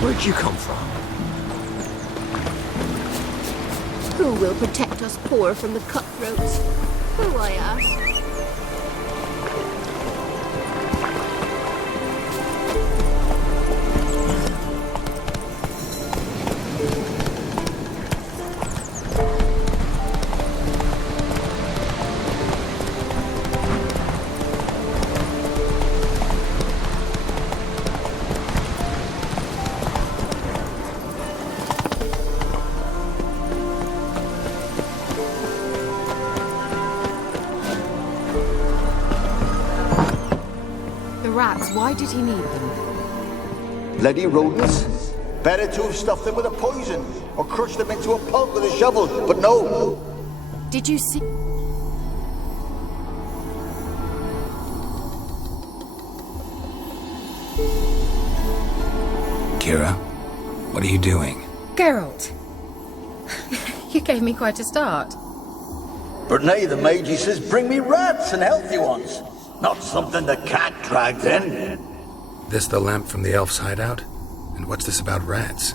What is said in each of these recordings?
Where'd you come from? Who will protect us poor from the cutthroats? Who, I ask? Rats, why did he need them? Bloody rodents. Better to have stuffed them with a poison, or crushed them into a pulp with a shovel, but no. Did you see? Kira, what are you doing? Geralt! You gave me quite a start. But nay, the mage, he says, bring me rats and healthy ones. Not something the cat dragged in. This the lamp from the elf's hideout? And what's this about rats?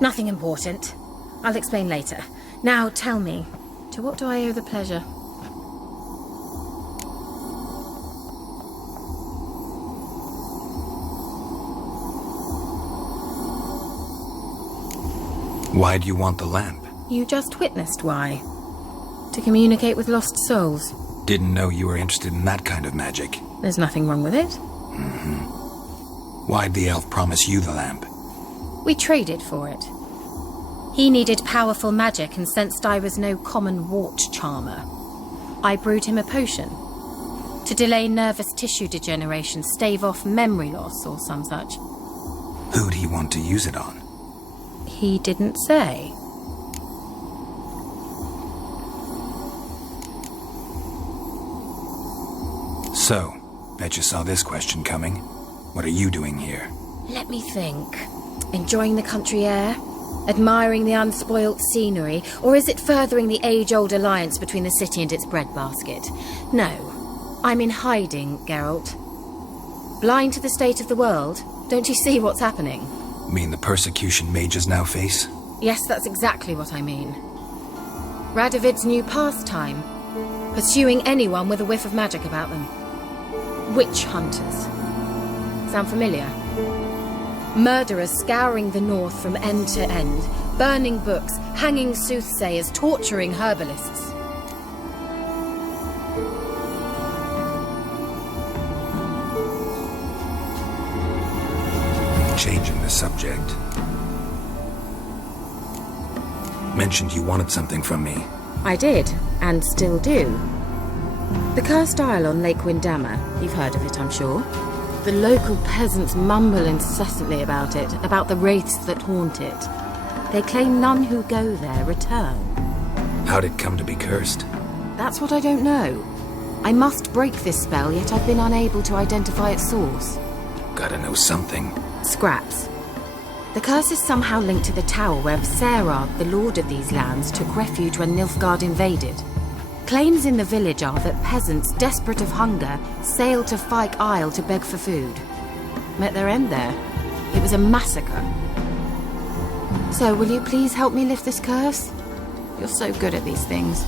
Nothing important. I'll explain later. Now tell me, to what do I owe the pleasure? Why do you want the lamp? You just witnessed why. To communicate with lost souls. Didn't know you were interested in that kind of magic. There's nothing wrong with it. Why'd the elf promise you the lamp? We traded for it. He needed powerful magic and sensed I was no common wart charmer. I brewed him a potion. To delay nervous tissue degeneration, stave off memory loss or some such. Who'd he want to use it on? He didn't say. So, bet you saw this question coming. What are you doing here? Let me think. Enjoying the country air? Admiring the unspoilt scenery? Or is it furthering the age-old alliance between the city and its breadbasket? No. I'm in hiding, Geralt. Blind to the state of the world? Don't you see what's happening? Mean the persecution mages now face? Yes, that's exactly what I mean. Radovid's new pastime. Pursuing anyone with a whiff of magic about them. Witch hunters. Sound familiar? Murderers scouring the north from end to end, burning books, hanging soothsayers, torturing herbalists. Changing the subject. Mentioned you wanted something from me. I did, and still do. The cursed isle on Lake Windammer. You've heard of it, I'm sure. The local peasants mumble incessantly about it, about the wraiths that haunt it. They claim none who go there return. How'd it come to be cursed? That's what I don't know. I must break this spell, yet I've been unable to identify its source. Gotta know something. Scraps. The curse is somehow linked to the tower where Sarah, the lord of these lands, took refuge when Nilfgaard invaded. Claims in the village are that peasants, desperate of hunger, sailed to Fyke Isle to beg for food. Met their end there. It was a massacre. So, will you please help me lift this curse? You're so good at these things.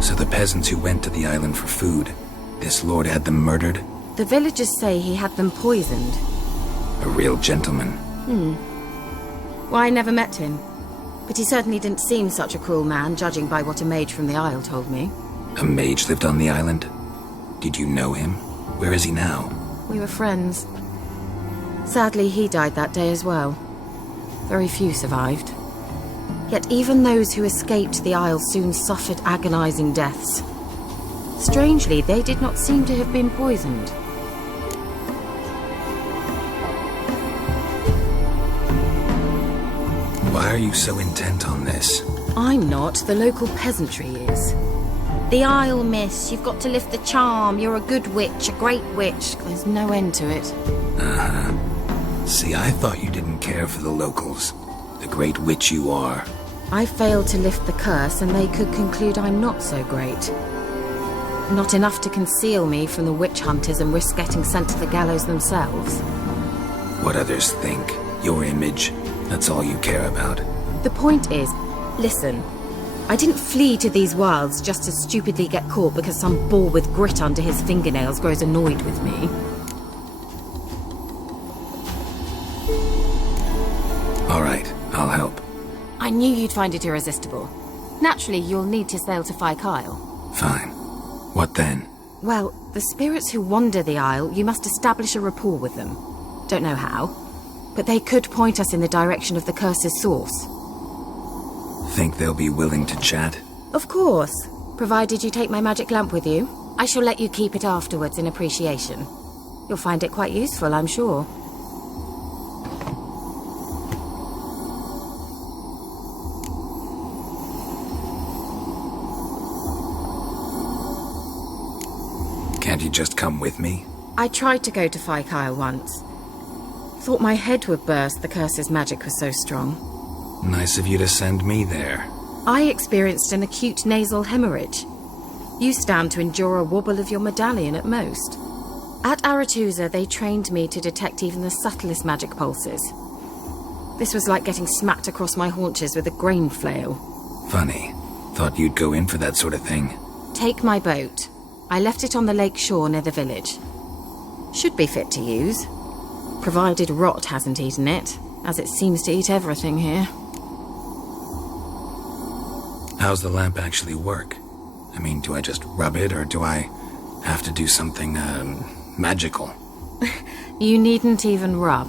So the peasants who went to the island for food, this lord had them murdered? The villagers say he had them poisoned. A real gentleman. Well, I never met him. But he certainly didn't seem such a cruel man, judging by what a mage from the Isle told me. A mage lived on the island? Did you know him? Where is he now? We were friends. Sadly, he died that day as well. Very few survived. Yet even those who escaped the Isle soon suffered agonizing deaths. Strangely, they did not seem to have been poisoned. Why are you so intent on this? I'm not. The local peasantry is. The Isle, miss. You've got to lift the charm. You're a good witch, a great witch. There's no end to it. See, I thought you didn't care for the locals. The great witch you are. I failed to lift the curse, and they could conclude I'm not so great. Not enough to conceal me from the witch hunters and risk getting sent to the gallows themselves. What others think, your image, that's all you care about. The point is, listen, I didn't flee to these wilds just to stupidly get caught because some boar with grit under his fingernails grows annoyed with me. All right, I'll help. I knew you'd find it irresistible. Naturally, you'll need to sail to Kyle. Fine. What then? Well, the spirits who wander the Isle, you must establish a rapport with them. Don't know how, but they could point us in the direction of the curse's source. Think they'll be willing to chat? Of course, provided you take my magic lamp with you. I shall let you keep it afterwards in appreciation. You'll find it quite useful, I'm sure. Can't you just come with me? I tried to go to Kyle once. Thought my head would burst, the curse's magic was so strong. Nice of you to send me there. I experienced an acute nasal hemorrhage. You stand to endure a wobble of your medallion at most. At Aretusa, they trained me to detect even the subtlest magic pulses. This was like getting smacked across my haunches with a grain flail. Funny. Thought you'd go in for that sort of thing. Take my boat. I left it on the lake shore near the village. Should be fit to use. Provided rot hasn't eaten it, as it seems to eat everything here. How's the lamp actually work? I mean, do I just rub it, or do I have to do something, magical? You needn't even rub.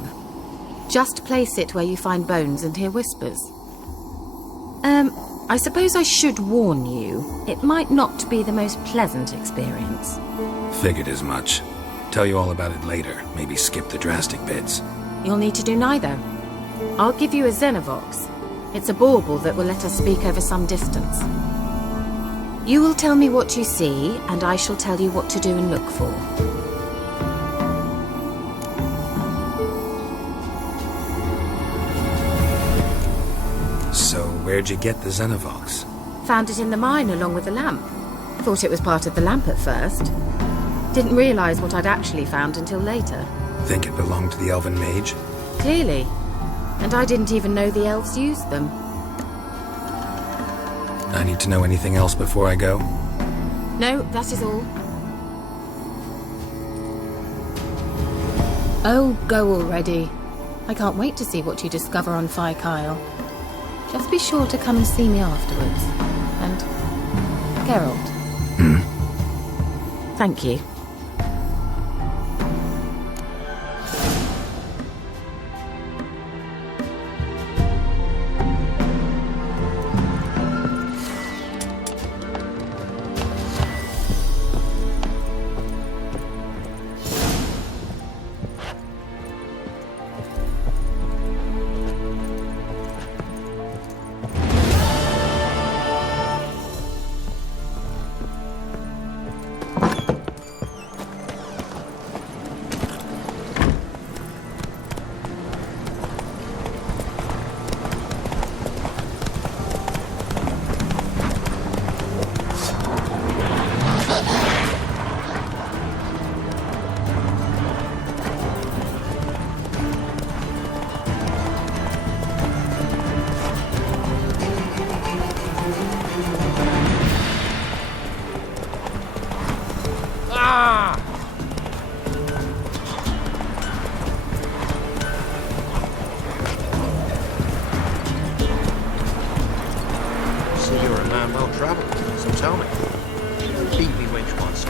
Just place it where you find bones and hear whispers. I suppose I should warn you, it might not be the most pleasant experience. Figured as much. Tell you all about it later, maybe skip the drastic bits. You'll need to do neither. I'll give you a Xenovox. It's a bauble that will let us speak over some distance. You will tell me what you see, and I shall tell you what to do and look for. So, where'd you get the Xenovox? Found it in the mine along with the lamp. Thought it was part of the lamp at first. Didn't realize what I'd actually found until later. Think it belonged to the elven mage? Clearly. And I didn't even know the elves used them. I need to know anything else before I go? No, that is all. Oh, go already. I can't wait to see what you discover on Kyle. Just be sure to come and see me afterwards. And... Geralt. Thank you. So you're a man well travelled, so tell me. Beat me wench once.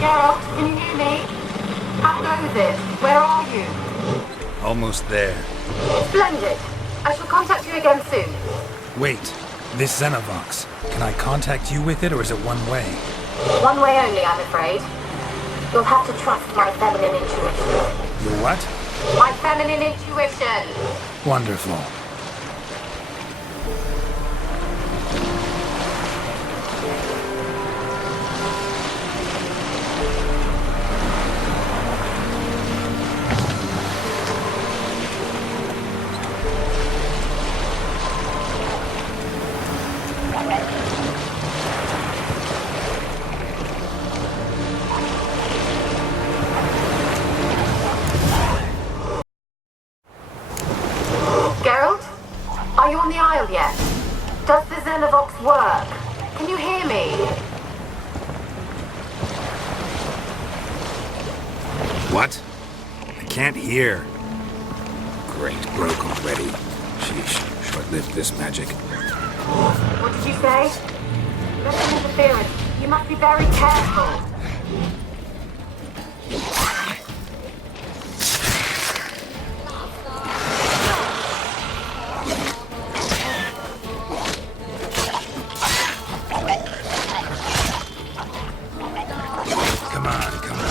Geralt, can you hear me? How goes it? Where are you? Almost there. Splendid. I shall contact you again soon. Wait, this Xenovox. Can I contact you with it, or is it one way? One way only, I'm afraid. You'll have to trust my feminine intuition. Your what? My feminine intuition! Wonderful. Geralt? Are you on the Isle yet? Does the Xenovox work? Can you hear me? What? I can't hear. Great, broke already. Sheesh, short-lived this magic. What did you say? There's an interference. You must be very careful. Come on, come on.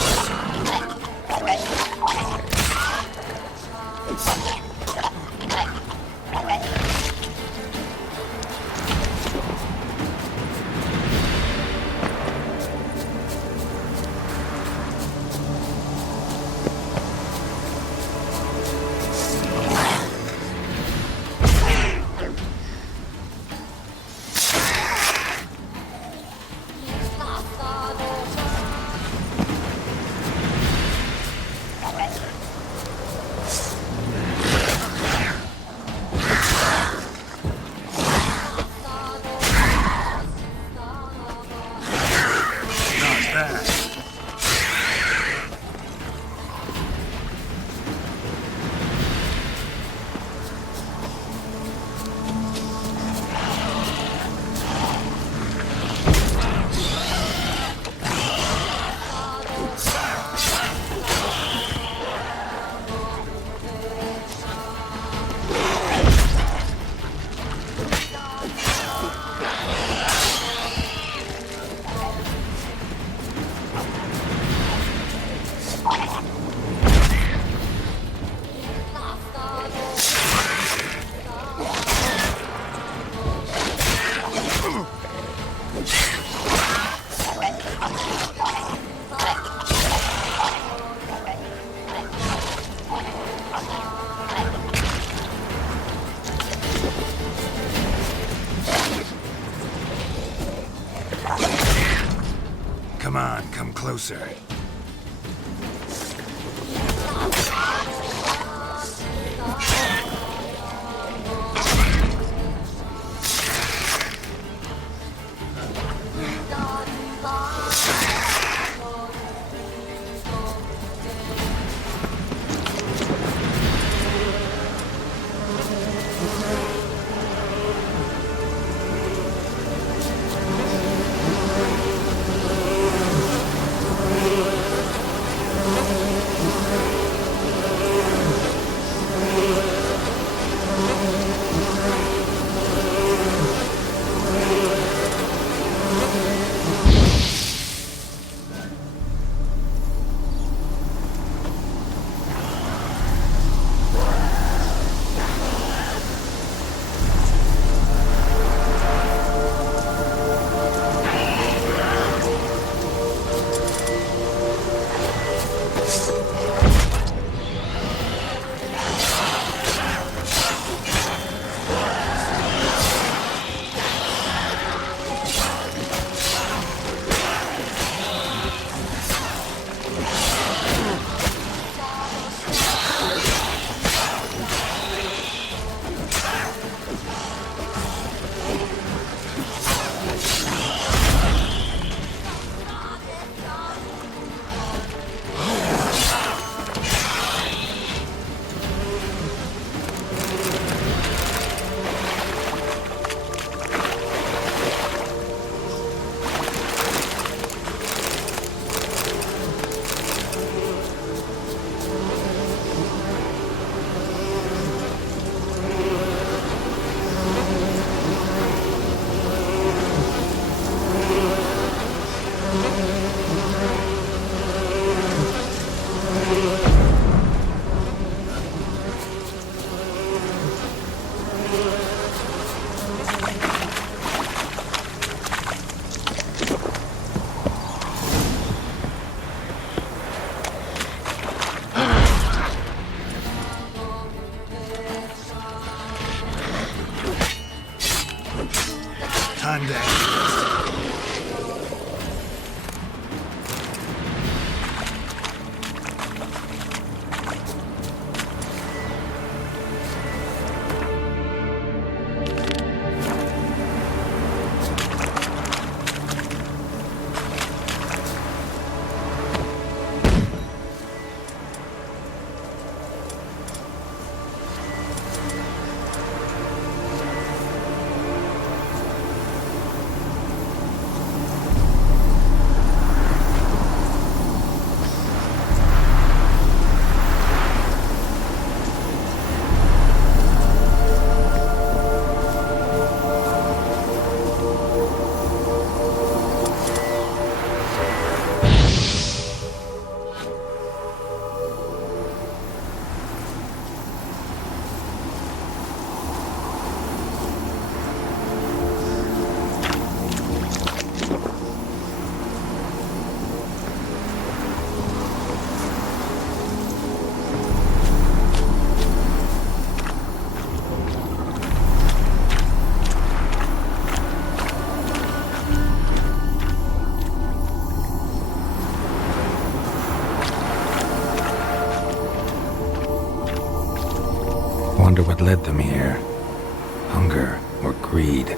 Come on, come closer. Wonder what led them here. Hunger or greed?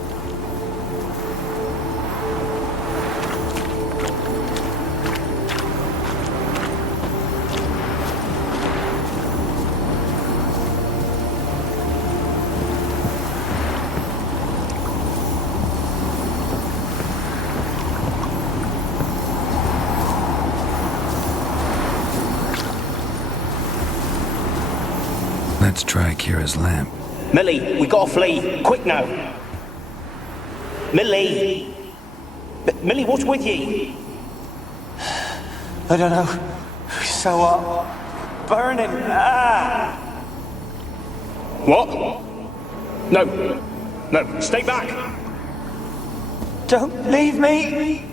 Let's try Kira's lamp. Millie, we gotta flee. Quick now. Millie! Millie, what's with you? I don't know. So burning. Ah! What? No. No, stay back. Don't leave me.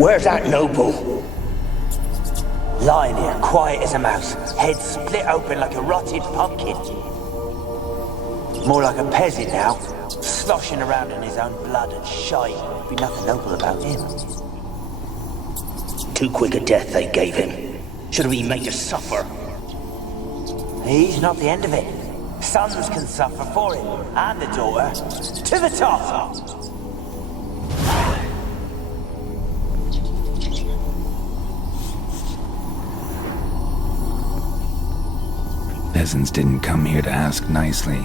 Where's that noble? Lying here, quiet as a mouse, head split open like a rotted pumpkin. More like a peasant now, sloshing around in his own blood and shite. Be nothing noble about him. Too quick a death they gave him. Should have been made to suffer. He's not the end of it. Sons can suffer for it, and the daughter. To the top! Peasants didn't come here to ask nicely.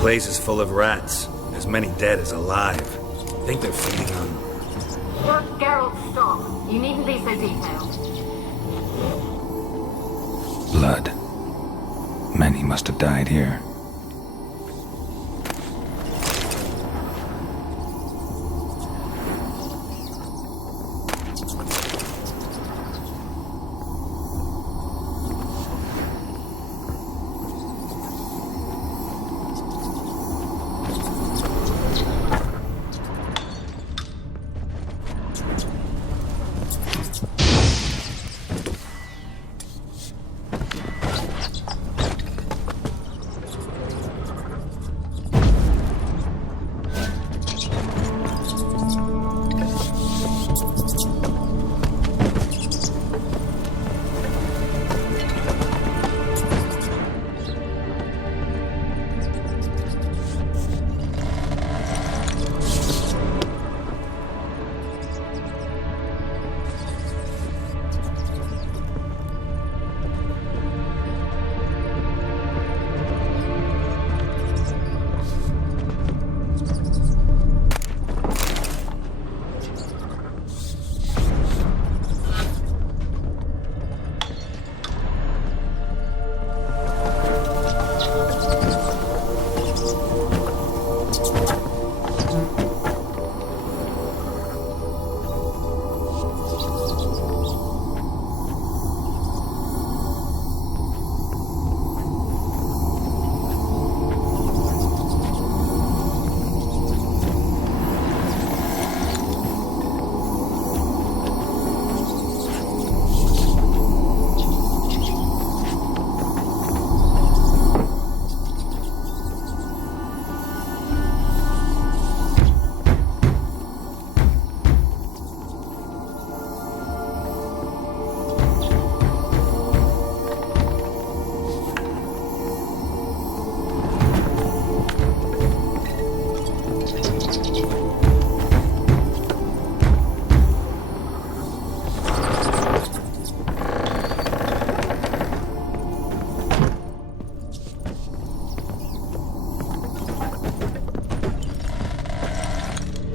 Place is full of rats. As many dead as alive. I think they're feeding on... Geralt, stop. You needn't be so detailed. blood. Many must have died here.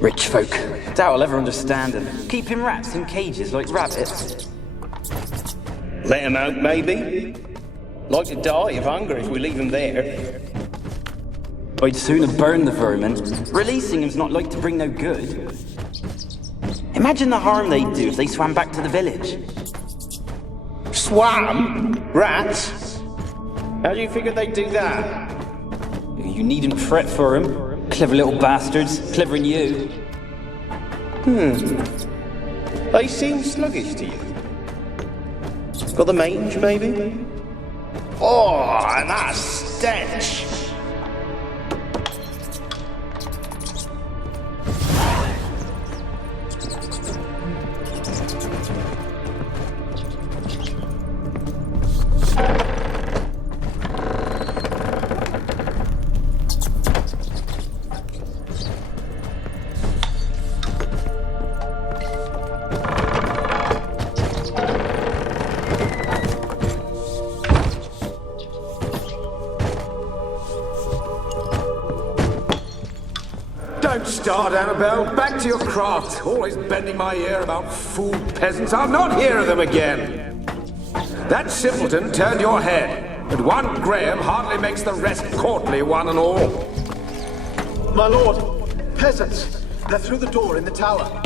Rich folk. Doubt I'll ever understand them. Keeping rats in cages like rabbits. Let them out, maybe? Like to die of hunger if we leave them there. I'd sooner burn the vermin. Releasing them's not like to bring no good. Imagine the harm they'd do if they swam back to the village. Swam? Rats? How do you figure they'd do that? You needn't fret for them. Clever little bastards. Clever than you. They seem sluggish to you. Got the mange, maybe? Oh, and that stench! Don't start, Annabelle. Back to your craft. Always bending my ear about fool peasants. I'll not hear of them again. That simpleton turned your head, but one Graham hardly makes the rest courtly, one and all. My lord, peasants. They're through the door in the tower.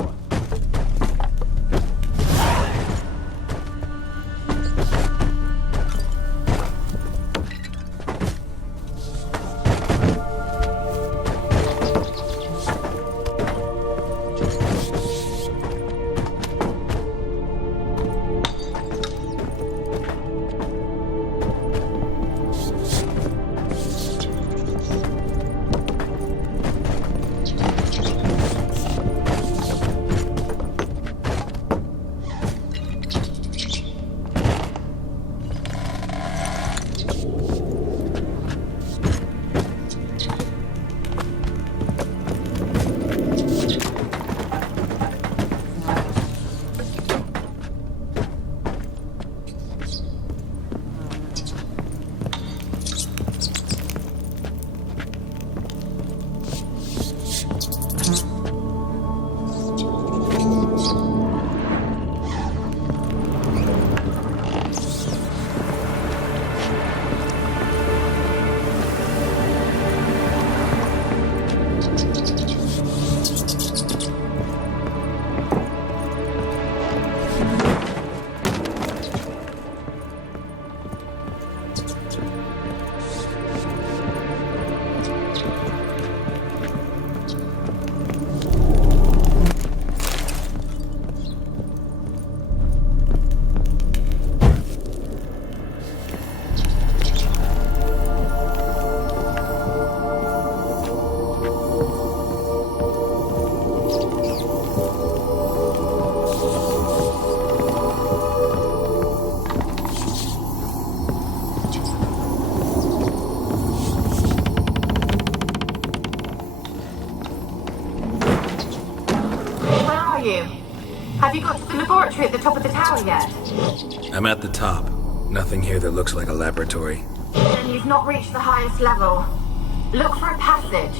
to the laboratory at the top of the tower yet? I'm at the top. Nothing here that looks like a laboratory. Then you've not reached the highest level. Look for a passage.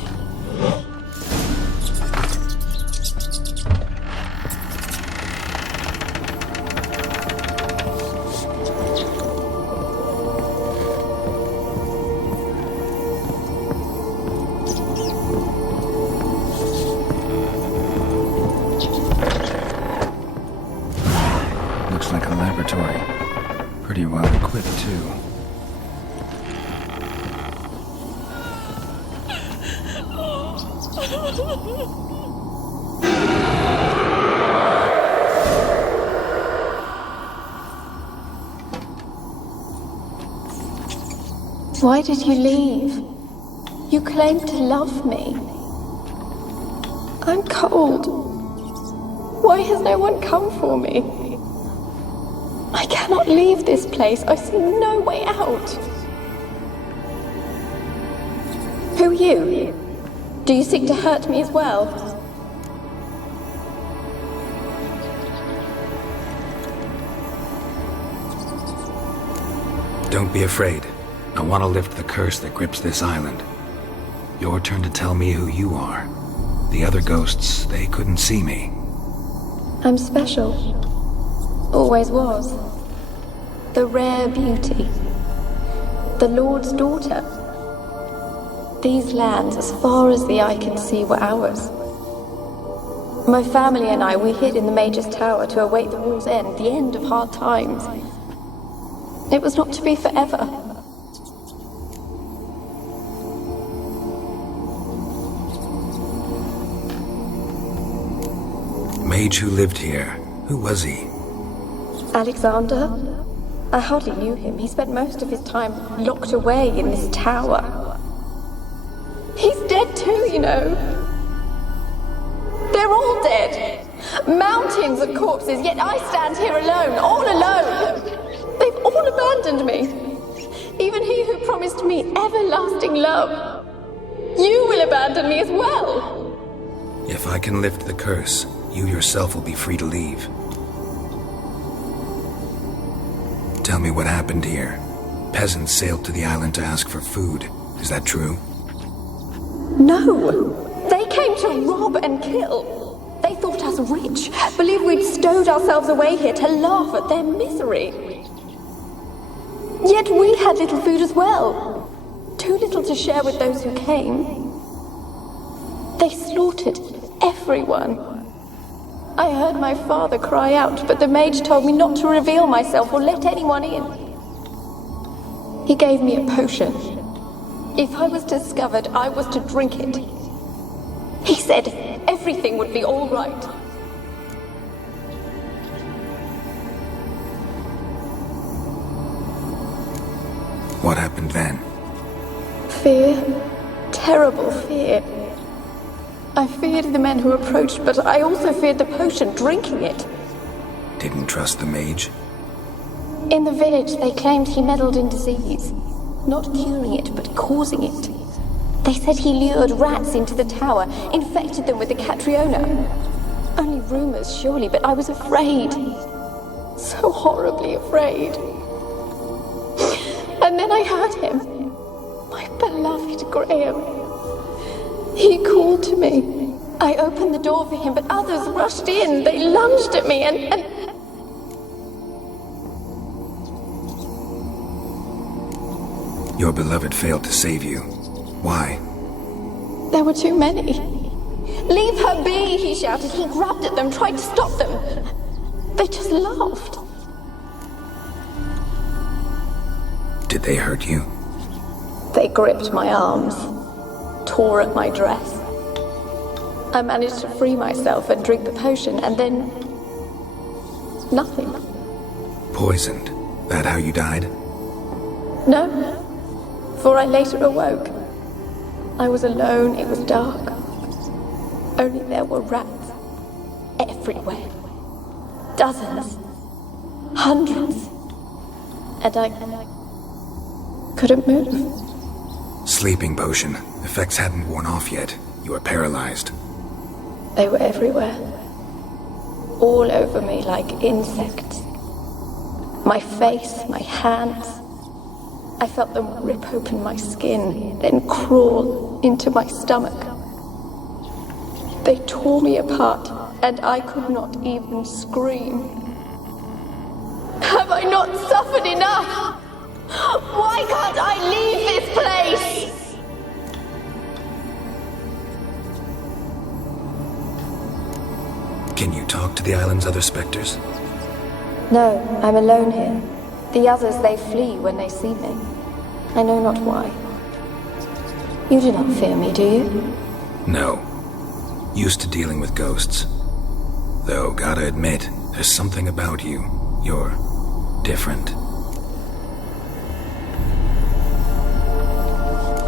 Looks like a laboratory. Pretty well equipped, too. Why did you leave? You claimed to love me. I'm cold. Why has no one come for me? I cannot leave this place. I see no way out. Who are you? Do you seek to hurt me as well? Don't be afraid. I want to lift the curse that grips this island. Your turn to tell me who you are. The other ghosts, they couldn't see me. I'm special. Always was. The rare beauty. The Lord's daughter. These lands, as far as the eye can see, were ours. My family and I, we hid in the Major's Tower to await the war's end, the end of hard times. It was not to be forever. Mage who lived here. Who was he? Alexander? I hardly knew him. He spent most of his time locked away in this tower. He's dead too, you know. They're all dead. Mountains of corpses, yet I stand here alone, all alone. They've all abandoned me. Even he who promised me everlasting love. You will abandon me as well. If I can lift the curse, you yourself will be free to leave. Tell me what happened here. Peasants sailed to the island to ask for food. Is that true? No! They came to rob and kill. They thought us rich, believed we'd stowed ourselves away here to laugh at their misery. Yet we had little food as well. Too little to share with those who came. They slaughtered everyone. I heard my father cry out, but the mage told me not to reveal myself or let anyone in. He gave me a potion. If I was discovered, I was to drink it. He said everything would be all right. What happened then? Fear. Terrible fear. I feared the men who approached, but I also feared the potion, drinking it. Didn't trust the mage? In the village, they claimed he meddled in disease. Not curing it, but causing it. They said he lured rats into the tower, infected them with the Catriona. Only rumors, surely, but I was afraid. So horribly afraid. And then I heard him. My beloved Graham. He called to me. I opened the door for him, but others rushed in. They lunged at me and... Your beloved failed to save you. Why? There were too many. Leave her be, he shouted. He grabbed at them, tried to stop them. They just laughed. Did they hurt you? They gripped my arms, tore at my dress. I managed to free myself and drink the potion, and then... nothing. Poisoned? That how you died? No, for I later awoke. I was alone, it was dark. Only there were rats. Everywhere. Dozens. Hundreds. And I couldn't move. Sleeping potion. Effects hadn't worn off yet. You were paralyzed. They were everywhere. all over me like insects. My face, my hands. I felt them rip open my skin, then crawl into my stomach. They tore me apart, and I could not even scream. Have I not suffered enough? Why can't I leave this place? Can you talk to the island's other specters? No, I'm alone here. The others, they flee when they see me. I know not why. You do not fear me, do you? No. Used to dealing with ghosts. Though, gotta admit, there's something about you. You're different.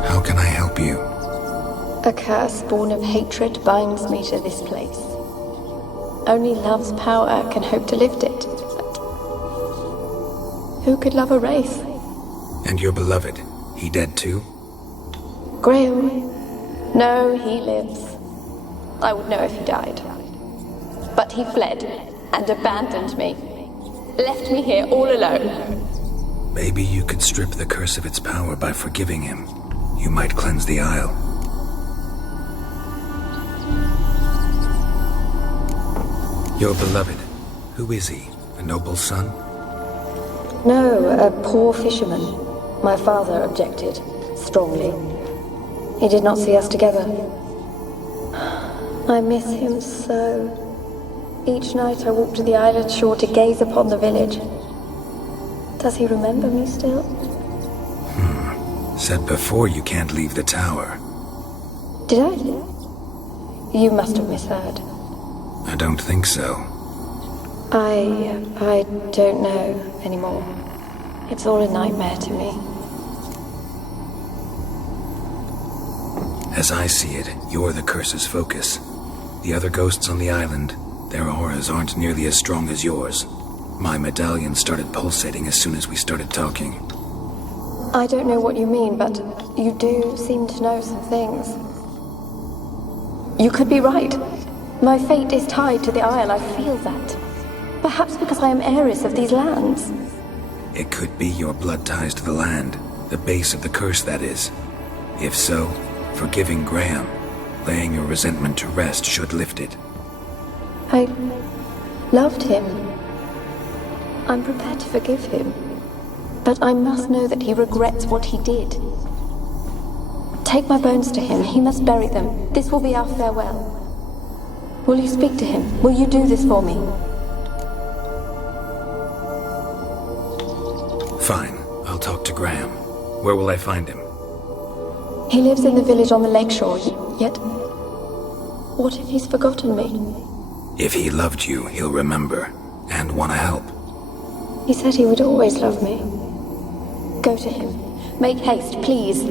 How can I help you? A curse born of hatred binds me to this place. Only love's power can hope to lift it. But who could love a wraith? And your beloved, he dead too? Graham? No, he lives. I would know if he died. But he fled and abandoned me. Left me here all alone. Maybe you could strip the curse of its power by forgiving him. You might cleanse the Isle. Your beloved, who is he? A noble son? No, a poor fisherman. My father objected, strongly. He did not see us together. I miss him so. Each night I walk to the island shore to gaze upon the village. Does he remember me still? Said before you can't leave the tower. Did I? You must have misheard. I don't think so. I don't know anymore. It's all a nightmare to me. As I see it, you're the curse's focus. The other ghosts on the island, their auras aren't nearly as strong as yours. My medallion started pulsating as soon as we started talking. I don't know what you mean, but you do seem to know some things. You could be right. My fate is tied to the Isle, I feel that. Perhaps because I am heiress of these lands. It could be your blood ties to the land, the base of the curse, that is. If so, forgiving Graham, laying your resentment to rest should lift it. I loved him. I'm prepared to forgive him. But I must know that he regrets what he did. Take my bones to him. He must bury them. This will be our farewell. Will you speak to him? Will you do this for me? Fine. I'll talk to Graham. Where will I find him? He lives in the village on the lakeshore, yet... What if he's forgotten me? If he loved you, he'll remember, and want to help. He said he would always love me. Go to him. Make haste, please.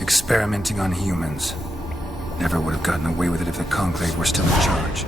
Experimenting on humans. Never would have gotten away with it if the Conclave were still in charge.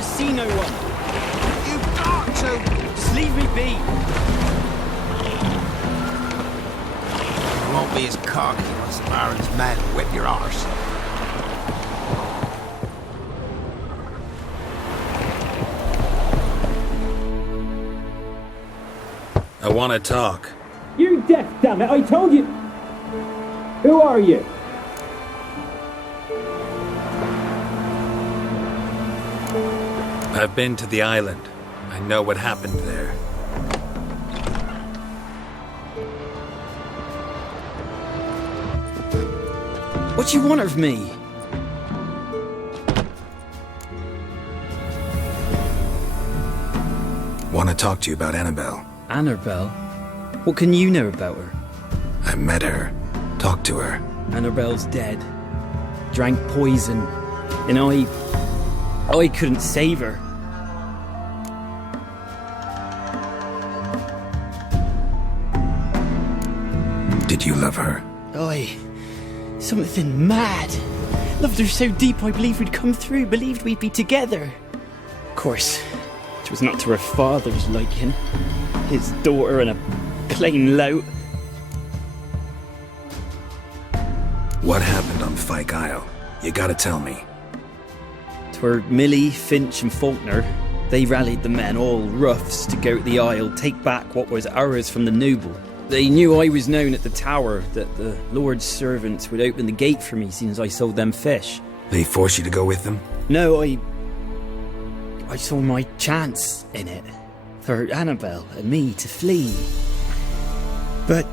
See no one. You've got to! Just leave me be. You won't be as cocky once the Baron's men whip your arse. I want to talk. You're deaf, damn it! I told you! Who are you? I've been to the island. I know what happened there. What do you want of me? Want to talk to you about Annabelle. Annabelle? What can you know about her? I met her. Talked to her. Annabelle's dead. Drank poison. And I couldn't save her. Did you love her? Something mad. Loved her so deep I believed we'd come through, believed we'd be together. Of course, it was not to her father's liking. His daughter and a plain lout. What happened on Fyke Isle? You gotta tell me. 'Twere Millie, Finch and Faulkner. They rallied the men, all roughs, to go to the Isle, take back what was ours from the noble. They knew I was known at the tower, that the Lord's servants would open the gate for me since I sold them fish. They forced you to go with them? No, I saw my chance in it. For Annabelle and me to flee. But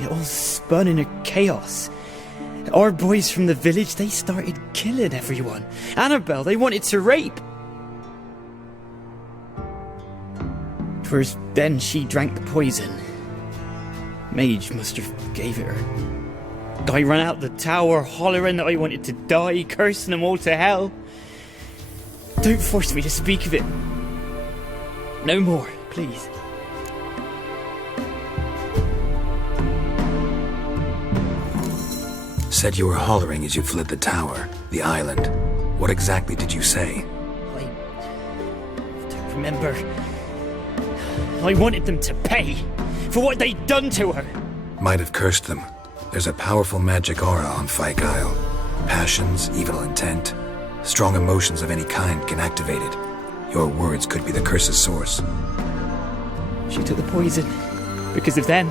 it all spun in a chaos. Our boys from the village, they started killing everyone. Annabelle, they wanted to rape. 'Twas then she drank the poison. Mage must have gave it her. I ran out the tower hollering that I wanted to die, cursing them all to hell. Don't force me to speak of it. No more, please. Said you were hollering as you fled the tower, the island. What exactly did you say? I don't remember. I wanted them to pay for what they'd done to her. Might have cursed them. There's a powerful magic aura on Fyke Isle. Passions, evil intent, strong emotions of any kind can activate it. Your words could be the curse's source. She took the poison because of them.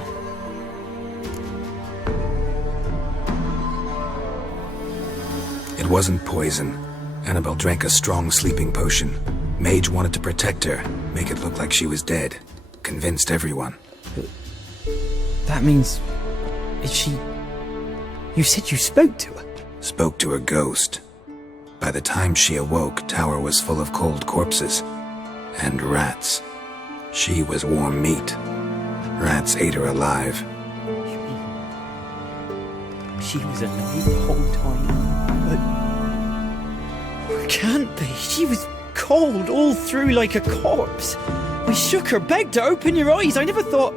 It wasn't poison. Annabelle drank a strong sleeping potion. Mage wanted to protect her, make it look like she was dead. Convinced everyone. That means... Is she... You said you spoke to her? Spoke to a ghost. By the time she awoke, tower was full of cold corpses. And rats. She was warm meat. Rats ate her alive. You mean... She was alive the whole time? But... It can't be. She was cold all through like a corpse. I shook her, begged her, open your eyes. I never thought...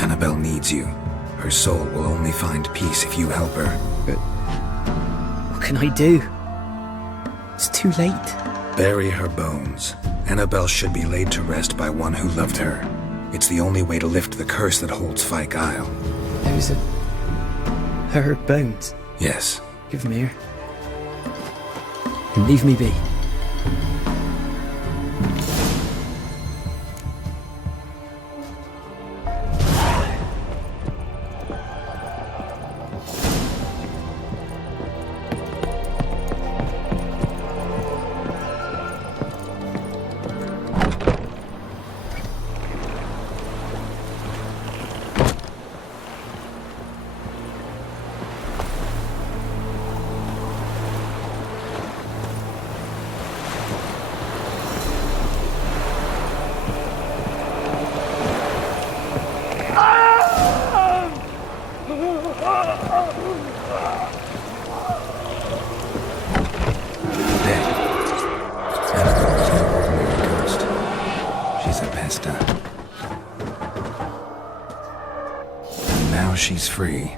Annabelle needs you. Her soul will only find peace if you help her. But... What can I do? It's too late. Bury her bones. Annabelle should be laid to rest by one who loved her. It's the only way to lift the curse that holds Fyke Isle. Those are her bones. Yes. Give them here. And leave me be. She's free.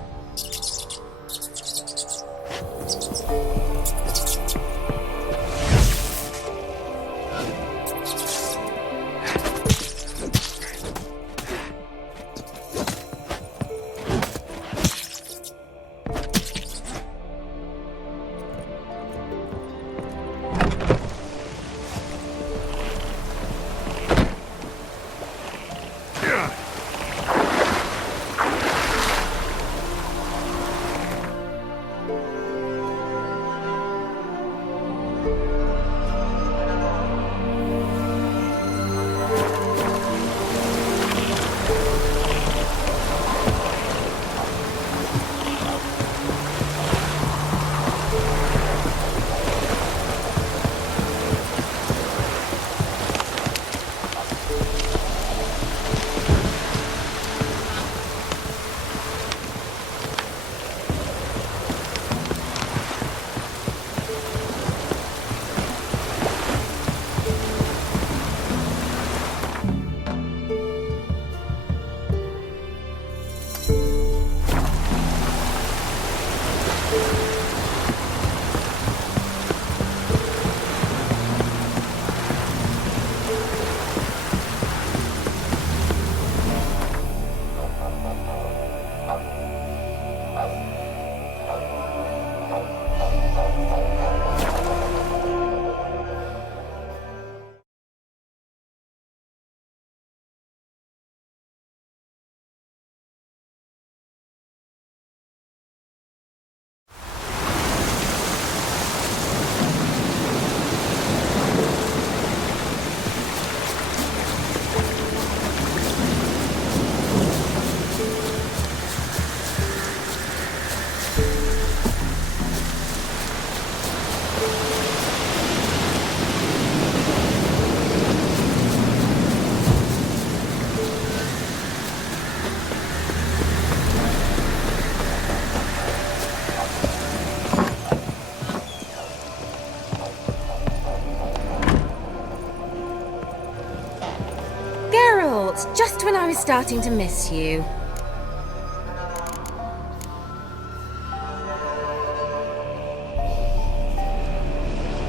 Just when I was starting to miss you.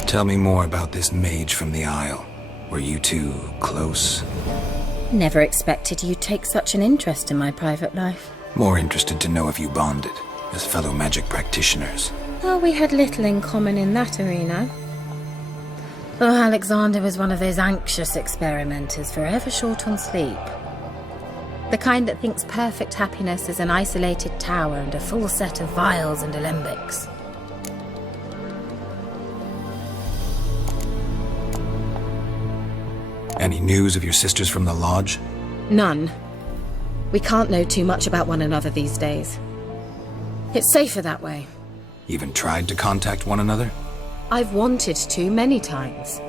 Tell me more about this mage from the Isle. Were you two close? Never expected you'd take such an interest in my private life. More interested to know if you bonded, as fellow magic practitioners. Well, we had little in common in that arena. Oh, Alexander was one of those anxious experimenters, forever short on sleep. The kind that thinks perfect happiness is an isolated tower and a full set of vials and alembics. Any news of your sisters from the lodge? None. We can't know too much about one another these days. It's safer that way. Even tried to contact one another? I've wanted to many times.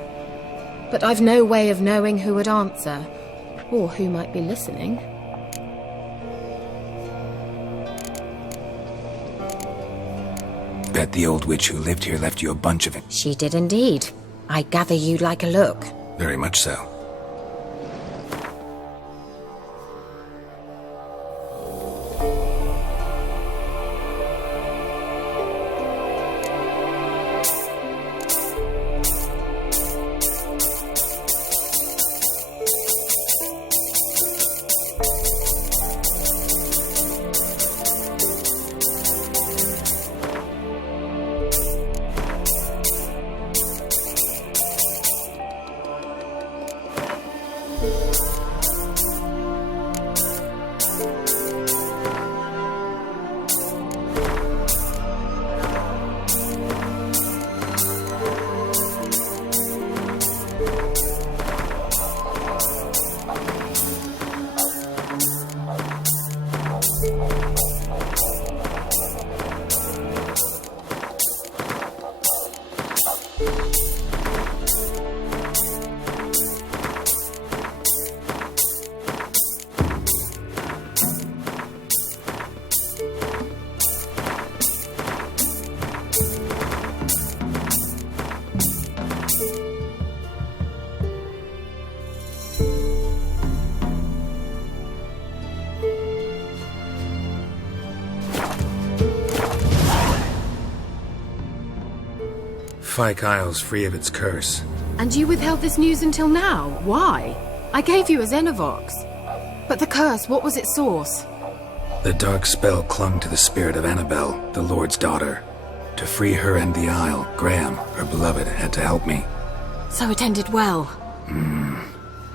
But I've no way of knowing who would answer, or who might be listening. Bet the old witch who lived here left you a bunch of it. She did indeed. I gather you'd like a look. Very much so. Fyke Isle's free of its curse. And you withheld this news until now? Why? I gave you a Xenovox. But the curse, what was its source? The dark spell clung to the spirit of Annabelle, the Lord's daughter. To free her and the Isle, Graham, her beloved, had to help me. So it ended well.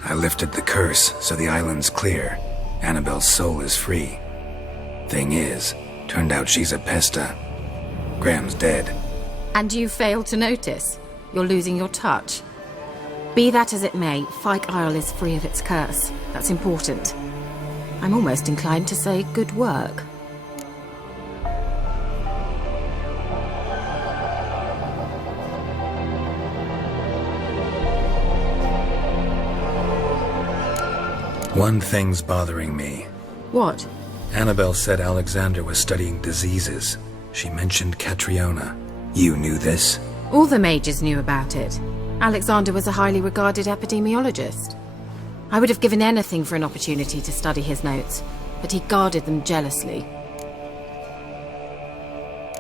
I lifted the curse, so the island's clear. Annabelle's soul is free. Thing is, turned out she's a pesta. Graham's dead. And you failed to notice? You're losing your touch. Be that as it may, Fyke Isle is free of its curse. That's important. I'm almost inclined to say good work. One thing's bothering me. What? Annabelle said Alexander was studying diseases. She mentioned Catriona. You knew this? All the mages knew about it. Alexander was a highly regarded epidemiologist. I would have given anything for an opportunity to study his notes, but he guarded them jealously.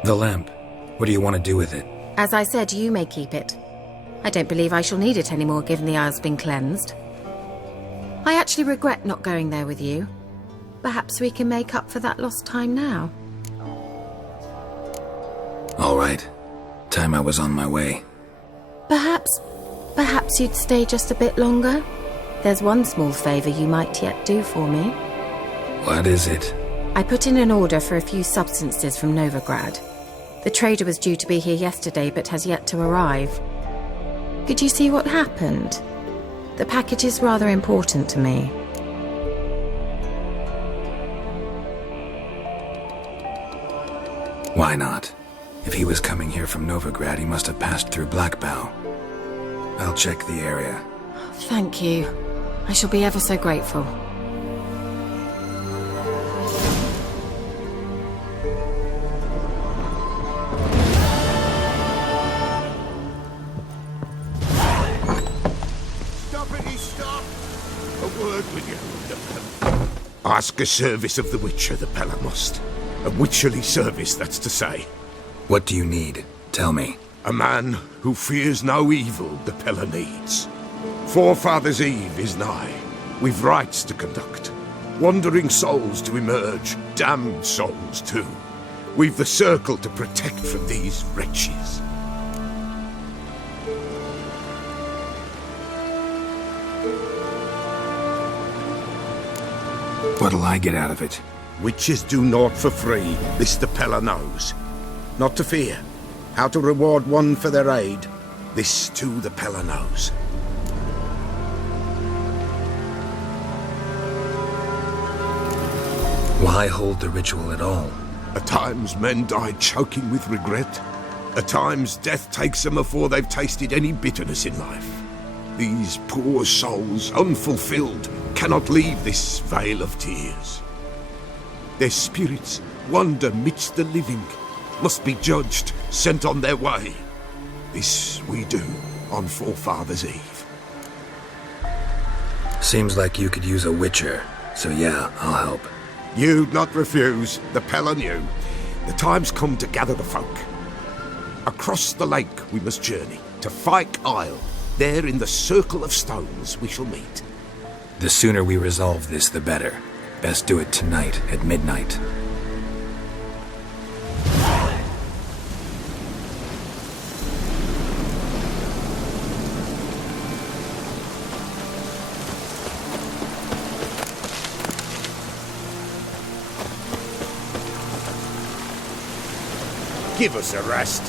The lamp. What do you want to do with it? As I said, you may keep it. I don't believe I shall need it anymore, given the Isle's been cleansed. I actually regret not going there with you. Perhaps we can make up for that lost time now. All right. Time I was on my way. Perhaps you'd stay just a bit longer? There's one small favor you might yet do for me. What is it? I put in an order for a few substances from Novigrad. The trader was due to be here yesterday, but has yet to arrive. Could you see what happened? The package is rather important to me. Why not? If he was coming here from Novigrad, he must have passed through Blackbow. I'll check the area. Thank you. I shall be ever so grateful. Stop! A word with you. Ask a service of the Witcher, the Pella must. A witcherly service, that's to say. What do you need? Tell me. A man who fears no evil the Pella needs. Forefathers' Eve is nigh. We've rites to conduct. Wandering souls to emerge. Damned souls, too. We've the circle to protect from these wretches. What'll I get out of it? Witches do naught for free, this the Pella knows. Not to fear. How to reward one for their aid, this too the Pella knows. Why hold the ritual at all? At times men die choking with regret. At times death takes them before they've tasted any bitterness in life. These poor souls, unfulfilled, cannot leave this vale of tears. Their spirits wander midst the living, must be judged, sent on their way. This we do on Forefathers' Eve. Seems like you could use a witcher, so yeah, I'll help. You'd not refuse, the Pella knew. The time's come to gather the folk. Across the lake we must journey, to Fyke Isle. There in the circle of stones we shall meet. The sooner we resolve this, the better. Best do it tonight, at midnight. Give us a rest.